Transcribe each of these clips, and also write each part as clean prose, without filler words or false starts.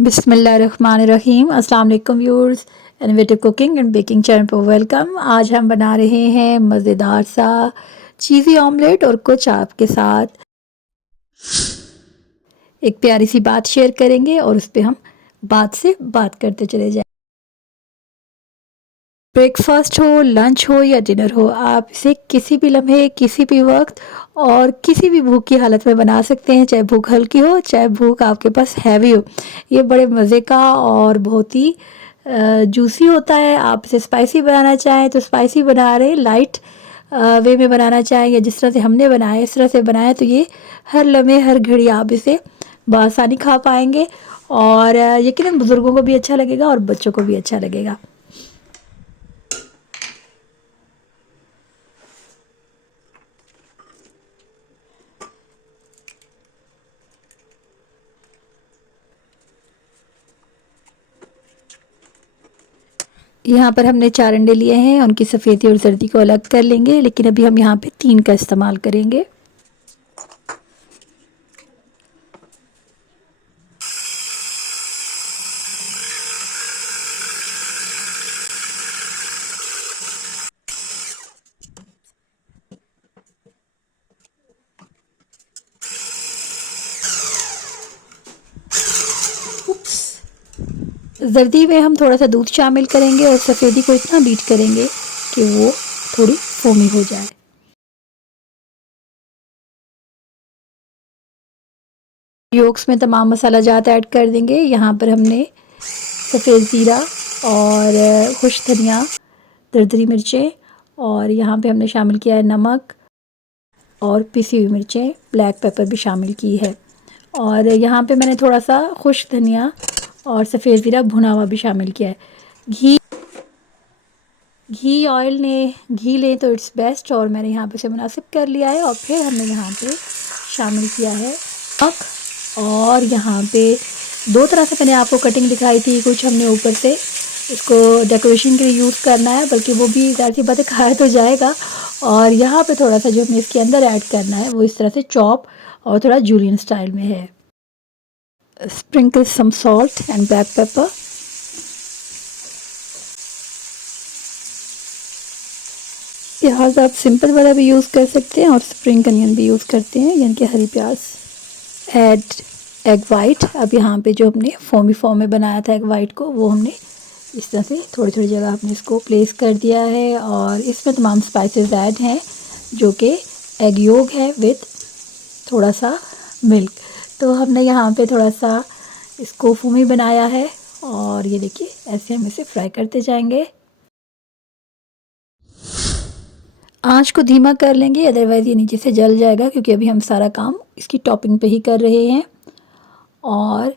बिस्मिल्लाहिर्रहमानिर्रहीम। अस्सलाम वालेकुम viewers, innovative cooking and baking channel पर वेलकम। आज हम बना रहे हैं मज़ेदार सा चीज़ी ऑमलेट और कुछ आपके साथ एक प्यारी सी बात शेयर करेंगे और उस पर हम बात से बात करते चले जाएं। ब्रेकफास्ट हो, लंच हो या डिनर हो, आप इसे किसी भी लम्हे, किसी भी वक्त और किसी भी भूख की हालत में बना सकते हैं। चाहे भूख हल्की हो, चाहे भूख आपके पास हैवी हो। ये बड़े मज़े का और बहुत ही जूसी होता है। आप इसे स्पाइसी बनाना चाहें तो स्पाइसी बना रहे, लाइट वे में बनाना चाहें या जिस तरह से हमने बनाया इस तरह से बनाया तो ये हर लम्हे हर घड़ी आप इसे बआसानी खा पाएंगे। और यकीनन बुज़ुर्गों को भी अच्छा लगेगा और बच्चों को भी अच्छा लगेगा। यहाँ पर हमने 4 अंडे लिए हैं, उनकी सफ़ेदी और जर्दी को अलग कर लेंगे, लेकिन अभी हम यहाँ पे 3 का इस्तेमाल करेंगे। जर्दी में हम थोड़ा सा दूध शामिल करेंगे और सफ़ेदी को इतना बीट करेंगे कि वो थोड़ी फोमी हो जाए। योक्स में तमाम मसाला जात ऐड कर देंगे। यहाँ पर हमने सफ़ेद ज़ीरा और खुश धनिया, दरदरी मिर्चें और यहाँ पे हमने शामिल किया है नमक और पिसी हुई मिर्चें, ब्लैक पेपर भी शामिल की है। और यहाँ पे मैंने थोड़ा सा खुश धनिया और सफ़ेद ज़ीरा भुना हुआ भी शामिल किया है। घी लें तो इट्स बेस्ट और मैंने यहाँ पे से मुनासिब कर लिया है। और फिर हमने यहाँ पे शामिल किया है नमक। और यहाँ पे 2 तरह से मैंने आपको कटिंग दिखाई थी। कुछ हमने ऊपर से इसको डेकोरेशन के लिए यूज़ करना है, बल्कि वो भी ज़ाहिर सी बात है खाया तो जाएगा। और यहाँ पे थोड़ा सा जो हमें इसके अंदर ऐड करना है वो इस तरह से चॉप और थोड़ा जूलियन स्टाइल में है। Sprinkle some salt and black pepper. प्याज आप सिंपल वाला भी यूज़ कर सकते हैं और स्प्रिंग अनियन भी यूज़ करते हैं, यानी कि हरी प्याज। Add egg white. अब यहाँ पे जो हमने फोमी फॉर्म में बनाया था एग वाइट को, वो हमने इस तरह से थोड़ी थोड़ी जगह हमने इसको प्लेस कर दिया है। और इसमें तमाम स्पाइसेस ऐड हैं जो कि एग योक है विद थोड़ा सा मिल्क। तो हमने यहाँ पे थोड़ा सा इसको फोमी बनाया है और ये देखिए ऐसे हम इसे फ्राई करते जाएंगे। आंच को धीमा कर लेंगे, अदरवाइज़ ये नीचे से जल जाएगा, क्योंकि अभी हम सारा काम इसकी टॉपिंग पे ही कर रहे हैं। और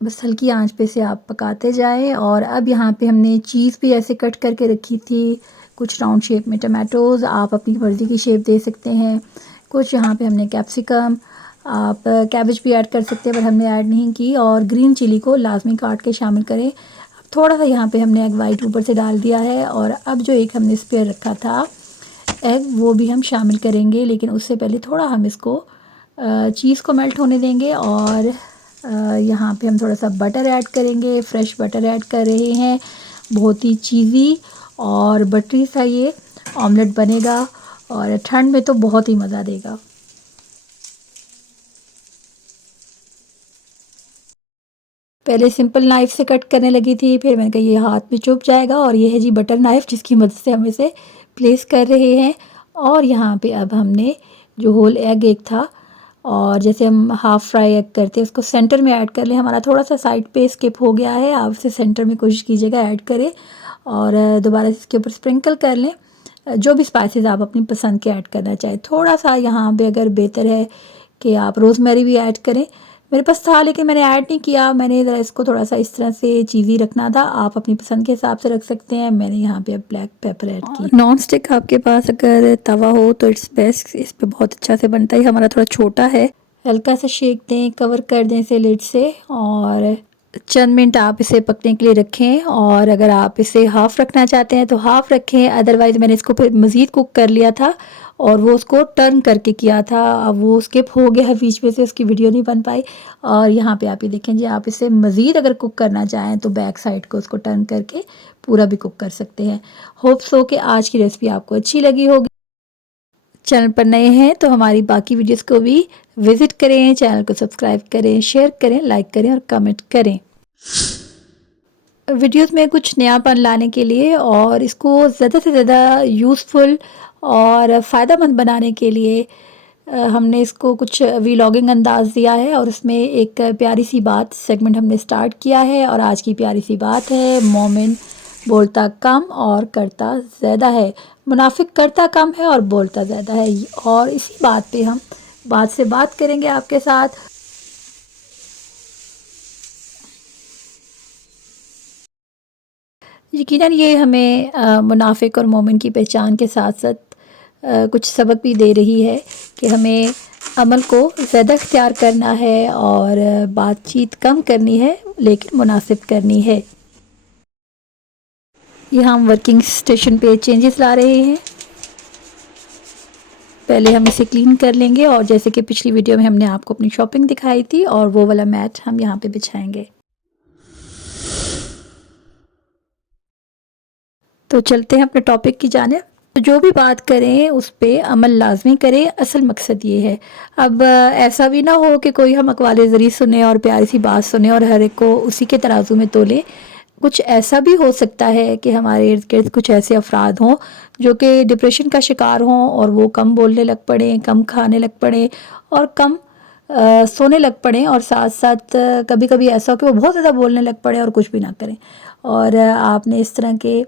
बस हल्की आंच पे से आप पकाते जाएं। और अब यहाँ पे हमने चीज़ भी ऐसे कट करके रखी थी, कुछ राउंड शेप में टमाटोज़, आप अपनी मर्ज़ी की शेप दे सकते हैं। कुछ यहाँ पे हमने कैप्सिकम, आप कैबेज भी ऐड कर सकते हैं पर हमने ऐड नहीं की। और ग्रीन चिली को लाजमी काट के शामिल करें। थोड़ा सा यहाँ पे हमने एग वाइट ऊपर से डाल दिया है। और अब जो एक हमने स्पेयर रखा था एग, वो भी हम शामिल करेंगे, लेकिन उससे पहले थोड़ा हम इसको चीज़ को मेल्ट होने देंगे। और यहाँ पे हम थोड़ा सा बटर ऐड करेंगे, फ्रेश बटर ऐड कर रहे हैं। बहुत ही चीज़ी और बटरी सा ये ऑमलेट बनेगा और ठंड में तो बहुत ही मज़ा देगा। पहले सिंपल नाइफ़ से कट करने लगी थी, फिर मैंने कहा ये हाथ में चुभ जाएगा, और ये है जी बटर नाइफ़ जिसकी मदद से हम इसे प्लेस कर रहे हैं। और यहाँ पे अब हमने जो होल एग एक था, और जैसे हम हाफ़ फ्राई एग करते हैं उसको सेंटर में ऐड कर लें। हमारा थोड़ा सा साइड पे स्किप हो गया है, आप इसे सेंटर में कोशिश कीजिएगा ऐड करें और दोबारा इसके ऊपर स्प्रिंकल कर लें। जो भी स्पाइसेस आप अपनी पसंद के ऐड करना चाहें। थोड़ा सा यहाँ पे अगर बेहतर है कि आप रोज़मेरी भी ऐड करें, मेरे पास था लेकिन मैंने ऐड नहीं किया। मैंने ज़रा इसको थोड़ा सा इस तरह से चीज़ी रखना था, आप अपनी पसंद के हिसाब से रख सकते हैं। मैंने यहाँ पे अब ब्लैक पेपर ऐड की। नॉन स्टिक आपके पास अगर तवा हो तो इट्स बेस्ट, इस पे बहुत अच्छा से बनता है। हमारा थोड़ा छोटा है। हल्का सा शेक दें, कवर कर दें इसे लिड से, और चंद मिनट आप इसे पकने के लिए रखें, और अगर आप इसे हाफ़ रखना चाहते हैं तो हाफ़ रखें, अदरवाइज़ मैंने इसको फिर मज़ीद कुक कर लिया था और वो उसको टर्न करके किया था। अब वो स्किप हो गया है बीच में से, उसकी वीडियो नहीं बन पाई। और यहाँ पे आप ये देखें जी, आप इसे मज़ीद अगर कुक करना चाहें तो बैक साइड को उसको टर्न करके पूरा भी कुक कर सकते हैं। होप सो कि आज की रेसिपी आपको अच्छी लगी होगी। चैनल पर नए हैं तो हमारी बाकी वीडियोस को भी विज़िट करें, चैनल को सब्सक्राइब करें, शेयर करें, लाइक करें और कमेंट करें। वीडियोस में कुछ नयापन लाने के लिए और इसको ज़्यादा से ज़्यादा यूज़फुल और फ़ायदेमंद बनाने के लिए हमने इसको कुछ व्लॉगिंग अंदाज़ दिया है, और उसमें एक प्यारी सी बात सेगमेंट हमने स्टार्ट किया है। और आज की प्यारी सी बात है, मोमिन बोलता कम और करता ज़्यादा है, मुनाफिक करता कम है और बोलता ज़्यादा है। और इसी बात पे हम बात से बात करेंगे आपके साथ। यकीनन ये हमें मुनाफिक और मोमिन की पहचान के साथ साथ कुछ सबक भी दे रही है कि हमें अमल को ज़्यादा इख्तियार करना है और बातचीत कम करनी है लेकिन मुनासिब करनी है। ये हम वर्किंग स्टेशन पे चेंजेस ला रहे हैं। पहले हम इसे क्लीन कर लेंगे, और जैसे कि पिछली वीडियो में हमने आपको अपनी शॉपिंग दिखाई थी, और वो वाला मैट हम यहाँ पे बिछाएंगे। तो चलते हैं अपने टॉपिक की जानिब। तो जो भी बात करें उस पे अमल लाजमी करें, असल मकसद ये है। अब ऐसा भी ना हो कि कोई हम अक़वाले ज़री सुने और प्यारी सी बात सुने और हर एक को उसी के तराजू में तोले। कुछ ऐसा भी हो सकता है कि हमारे इर्द गिर्द कुछ ऐसे अफराद हों जो कि डिप्रेशन का शिकार हों, और वो कम बोलने लग पड़ें, कम खाने लग पड़ें और कम सोने लग पड़ें, और साथ साथ कभी कभी ऐसा हो कि वो बहुत ज़्यादा बोलने लग पड़े और कुछ भी ना करें। और आपने इस तरह के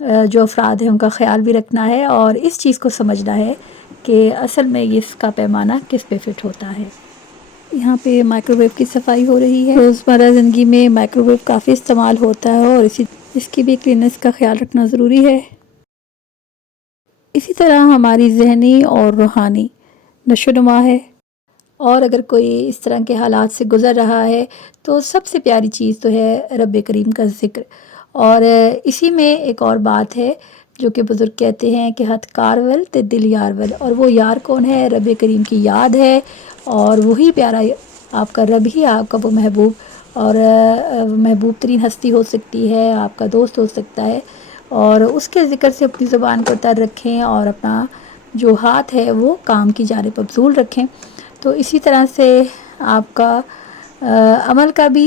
जो अफराद हैं उनका ख्याल भी रखना है, और इस चीज़ को समझना है कि असल में ये इसका पैमाना किस पे फिट होता है। यहाँ पे माइक्रोवेव की सफाई हो रही है। रोज़मर्रा ज़िंदगी में माइक्रोवेव काफ़ी इस्तेमाल होता है और इसकी भी क्लीननेस का ख्याल रखना ज़रूरी है। इसी तरह हमारी ज़हनी और रूहानी नशोनुमा है, और अगर कोई इस तरह के हालात से गुज़र रहा है तो सबसे प्यारी चीज़ तो है रब करीम का ज़िक्र। और इसी में एक और बात है जो कि बुज़ुर्ग कहते हैं कि हथ कारवल ते दिल यारवल, और वो यार कौन है? रब करीम की याद है, और वही प्यारा आपका रब ही आपका वो महबूब और महबूब तरीन हस्ती हो सकती है, आपका दोस्त हो सकता है। और उसके ज़िक्र से अपनी ज़ुबान को तर रखें और अपना जो हाथ है वो काम की जानिब मबज़ूल रखें। तो इसी तरह से आपका अमल का भी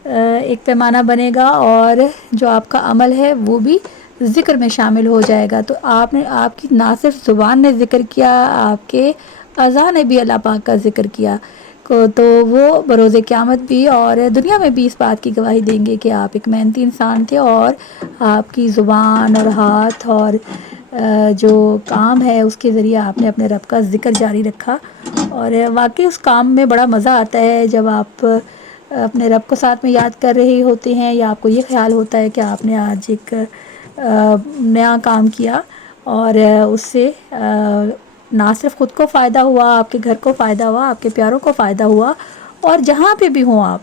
एक पैमाना बनेगा, और जो आपका अमल है वो भी ज़िक्र में शामिल हो जाएगा। तो आपकी ना सिर्फ ज़ुबान ने ज़िक्र किया, आपके अज़ा ने भी अल्लाह पाक का ज़िक्र किया को, तो वो बरोज़े क़यामत भी और दुनिया में भी इस बात की गवाही देंगे कि आप एक मेहनती इंसान थे, और आपकी ज़ुबान और हाथ और जो काम है उसके ज़रिए आपने अपने रब का ज़िक्र जारी रखा। और वाकई उस काम में बड़ा मज़ा आता है जब आप अपने रब को साथ में याद कर रहे होते हैं, या आपको ये ख्याल होता है कि आपने आज एक नया काम किया और उससे ना सिर्फ ख़ुद को फ़ायदा हुआ, आपके घर को फ़ायदा हुआ, आपके प्यारों को फ़ायदा हुआ। और जहाँ पे भी हों आप,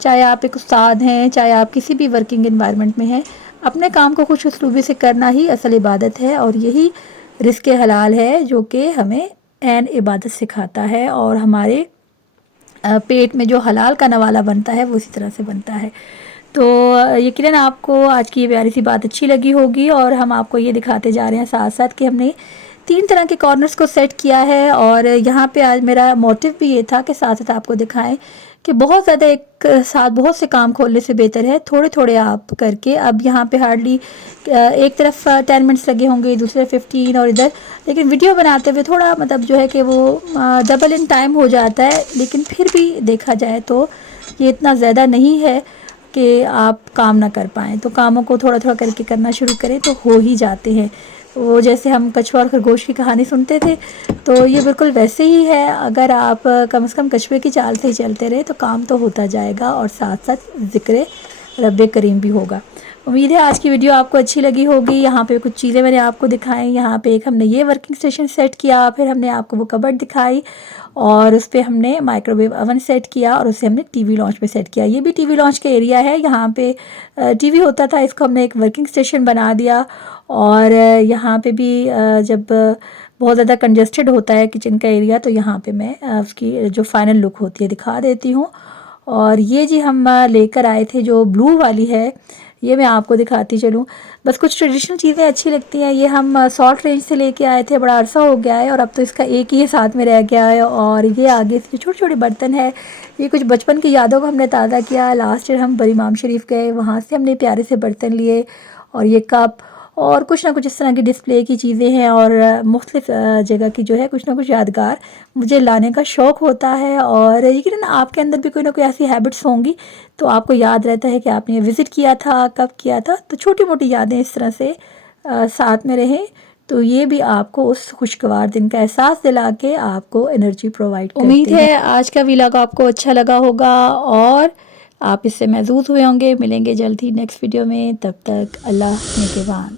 चाहे आप एक उस्ताद हैं, चाहे आप किसी भी वर्किंग एनवायरनमेंट में हैं, अपने काम को खुश उसलूबी से करना ही असल इबादत है, और यही रिज़्क़ हलाल है जो कि हमें ऐन इबादत सिखाता है, और हमारे पेट में जो हलाल का नवाला बनता है वो इसी तरह से बनता है। तो यकीनन आपको आज की ये प्यारी सी बात अच्छी लगी होगी, और हम आपको ये दिखाते जा रहे हैं साथ साथ कि हमने 3 तरह के कॉर्नर्स को सेट किया है। और यहाँ पे आज मेरा मोटिव भी ये था कि साथ साथ आपको दिखाएं कि बहुत ज़्यादा एक साथ बहुत से काम खोलने से बेहतर है थोड़े थोड़े आप करके। अब यहाँ पे हार्डली एक तरफ 10 मिनट्स लगे होंगे, दूसरे 15, और इधर, लेकिन वीडियो बनाते हुए थोड़ा मतलब जो है कि वो डबल इन टाइम हो जाता है। लेकिन फिर भी देखा जाए तो ये इतना ज़्यादा नहीं है कि आप काम ना कर पाएँ। तो कामों को थोड़ा थोड़ा करके करना शुरू करें तो हो ही जाते हैं। वो जैसे हम कछुआ और खरगोश की कहानी सुनते थे, तो ये बिल्कुल वैसे ही है। अगर आप कम से कम कछुए की चाल से ही चलते रहे तो काम तो होता जाएगा, और साथ साथ ज़िक्र रब करीम भी होगा। उम्मीद है आज की वीडियो आपको अच्छी लगी होगी। यहाँ पे कुछ चीज़ें मैंने आपको दिखाई। यहाँ पे एक हमने ये वर्किंग स्टेशन सेट किया, फिर हमने आपको वो कबर्ड दिखाई और उस पर हमने माइक्रोवेव अवन सेट किया और उसे हमने टीवी लॉन्च पे सेट किया। ये भी टीवी लॉन्च का एरिया है। यहाँ पे टीवी होता था, इसको हमने एक वर्किंग स्टेशन बना दिया। और यहाँ पे भी जब बहुत ज़्यादा कंजेस्टेड होता है किचन का एरिया, तो यहाँ पे मैं उसकी जो फाइनल लुक होती है दिखा देती हूँ। और ये जी हम लेकर आए थे जो ब्लू वाली है, ये मैं आपको दिखाती चलूँ। बस कुछ ट्रेडिशनल चीज़ें अच्छी लगती हैं। ये हम सॉल्ट रेंज से लेके आए थे, बड़ा अरसा हो गया है और अब तो इसका एक ही साथ में रह गया है। और ये आगे से छोटे छोटे बर्तन है, ये कुछ बचपन की यादों को हमने ताज़ा किया। लास्ट ईयर हम बड़ी इमाम शरीफ गए, वहाँ से हमने प्यारे से बर्तन लिए और ये कप और कुछ ना कुछ इस तरह की डिस्प्ले की चीज़ें हैं और मुख्तलिफ़ जगह की जो है कुछ ना कुछ यादगार मुझे लाने का शौक़ होता है। और यकीनन आपके अंदर भी कोई ना कोई ऐसी हैबिट्स होंगी तो आपको याद रहता है कि आपने विज़िट किया था, कब किया था। तो छोटी मोटी यादें इस तरह से साथ में रहें तो ये भी आपको उस खुशगवार दिन का एहसास दिला के आपको एनर्जी प्रोवाइड करते हैं। उम्मीद है आज का व्लॉग आपको अच्छा लगा होगा और आप इससे महसूस हुए होंगे। मिलेंगे जल्द ही नेक्स्ट वीडियो में, तब तक अल्लाह निगहबान।